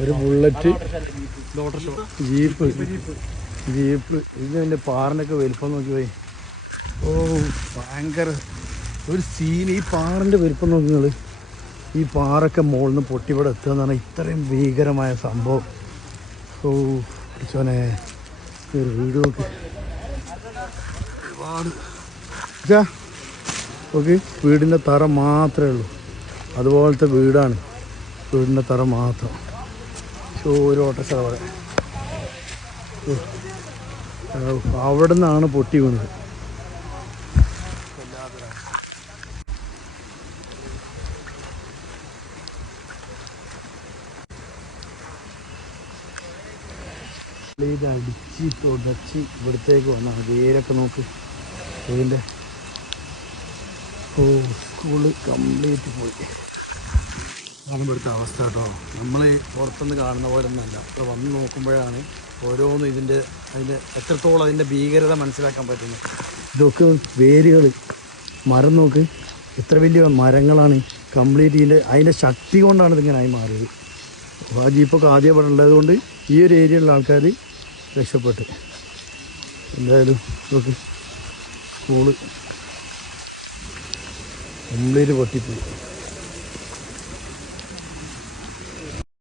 ഒരു bullet, jeep. ഇതിൻ്റെ പാറിൻ്റെയൊക്കെ വലിപ്പം നോക്കി പോയി. ഓ ഭയങ്കര ഒരു സീൻ. ഈ പാറിൻ്റെ വലിപ്പം നോക്കി നിങ്ങൾ. ഈ പാറൊക്കെ മുകളിൽ നിന്ന് പൊട്ടി ഇവിടെ എത്തുക എന്ന് പറഞ്ഞാൽ ഇത്രയും ഭീകരമായ സംഭവം. ഓ പിടിച്ചോനെ, ഒരു വീട് നോക്കി ഒരുപാട്. ഓക്കെ, വീടിൻ്റെ തറ മാത്രമേ ഉള്ളൂ. അതുപോലത്തെ വീടാണ്, വീടിൻ്റെ തറ മാത്രം. ഒരു ഓട്ടോറിക്ഷ അവിടെ നിന്നാണ് പൊട്ടി വീണത്. ഇത് അടിച്ച് തുടച്ച് ഇവിടത്തേക്ക് വന്നാണ്. വേരൊക്കെ നോക്ക് ഇതിൻ്റെ. ഓ സ്കൂള് കംപ്ലീറ്റ് പോയി. അതാണ് ഇവിടുത്തെ അവസ്ഥ കേട്ടോ. നമ്മൾ പുറത്തുനിന്ന് കാണുന്ന പോലെ ഒന്നല്ല, ഇപ്പോൾ വന്ന് നോക്കുമ്പോഴാണ് ഓരോന്നും അതിൻ്റെ എത്രത്തോളം അതിൻ്റെ ഭീകരത മനസ്സിലാക്കാൻ പറ്റുന്നത്. ഇതൊക്കെ വേരുകൾ, മരം നോക്ക്, എത്ര വലിയ മരങ്ങളാണ്. കംപ്ലീറ്റ് അതിൻ്റെ ശക്തി കൊണ്ടാണ് ഇതിങ്ങനെ ആയി മാറിയത്. അപ്പോൾ ആ ജീപ്പൊക്കെ ആദ്യം ഇവിടെ ഉള്ളത് കൊണ്ട് ഈ ഒരു ഏരിയയിലുള്ള ആൾക്കാർ രക്ഷപ്പെട്ട്. എന്തായാലും ഇതൊക്കെ സ്കൂള് കംപ്ലീറ്റ് പൊട്ടിപ്പോയി.